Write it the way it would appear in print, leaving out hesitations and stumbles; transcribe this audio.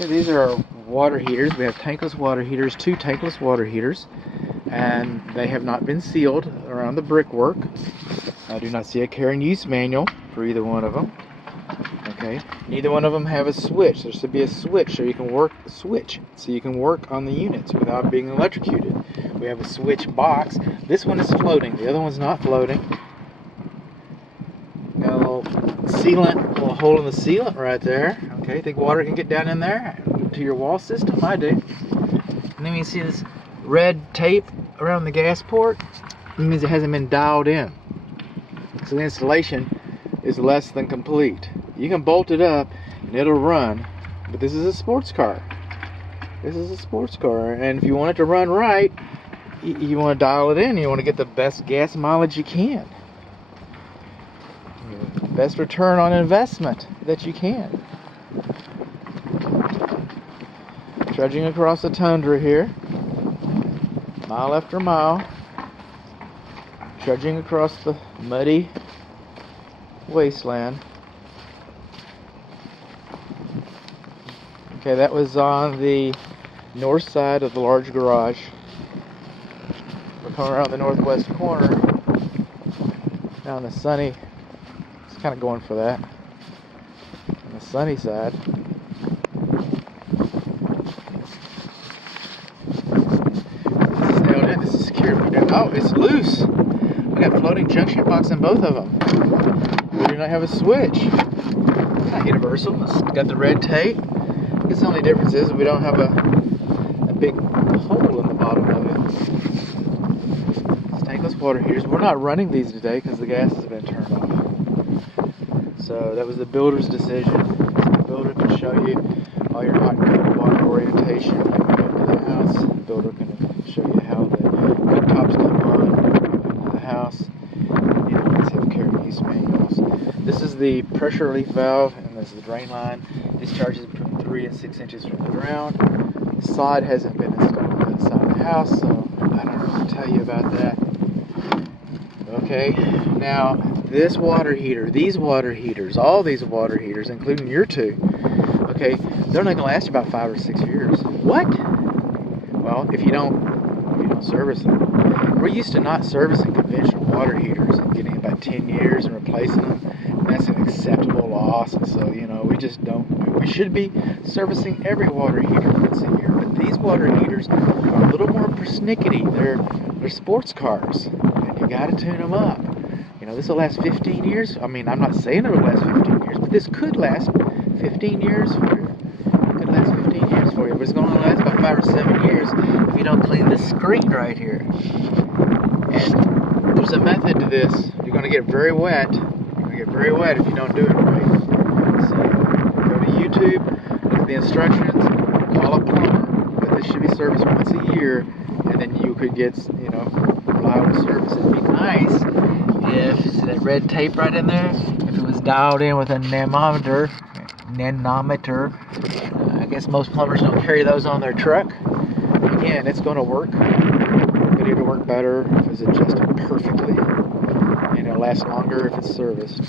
Okay, these are our water heaters. We have tankless water heaters, 2 tankless water heaters, and they have not been sealed around the brickwork. I do not see a care and use manual for either one of them. Okay, neither one of them have a switch. There should be a switch so you can work on the units without being electrocuted. We have a switch box. This one is floating. The other one's not floating. Got a little sealant, a little hole in the sealant right there. Okay, think water can get down in there to your wall system? I do. And then you see this red tape around the gas port. It means it hasn't been dialed in. So the installation is less than complete. You can bolt it up and it'll run, but this is a sports car. This is a sports car, and if you want it to run right, you want to dial it in. You want to get the best gas mileage you can. Best return on investment that you can. Trudging across the tundra here, mile after mile, trudging across the muddy wasteland. Okay, that was on the north side of the large garage. We're coming around the northwest corner. Now on the sunny, it's kind of going for that. On the sunny side. This is nailed in. This is secured. Oh, it's loose. We got floating junction box in both of them. We do not have a switch. It's not universal. It's got the red tape. I guess the only difference is we don't have a big hole in the bottom of it. It's tankless water heaters. We're not running these today because the gas has been turned off. So that was the builder's decision. So the builder can show you all your hot and cold water orientation when you go into the house. The builder can show you how the cooktops come on into the house. Neither ones have care and use manuals. This is the pressure relief valve, and this is the drain line. Discharges between 3 and 6 inches from the ground. The sod hasn't been installed on the side of the house, so I don't know what to tell you about that. Okay, now this water heater, these water heaters, all these water heaters, including your 2, okay, they're not going to last you about 5 or 6 years. What? Well, if you don't service them. We're used to not servicing conventional water heaters and getting about 10 years and replacing them. And that's an acceptable loss, and so, we just don't. We should be servicing every water heater once a year, but these water heaters are a little more persnickety. They're sports cars, and you got to tune them up. This will last 15 years. I mean, I'm not saying it will last 15 years, but this could last 15 years for you. It could last 15 years for you, but it's going to last about 5 or 7 years if you don't clean this screen right here. And there's a method to this. You're going to get very wet. You're going to get very wet if you don't do it right. So go to YouTube, look at the instructions, call a plumber, but this should be serviced once a year, and then you could get, reliable service. It'd be nice if, see that red tape right in there, if it was dialed in with a nanometer. I guess most plumbers don't carry those on their truck. Again, it's going to work, but it'll work better if it's adjusted perfectly, and it'll last longer if it's serviced.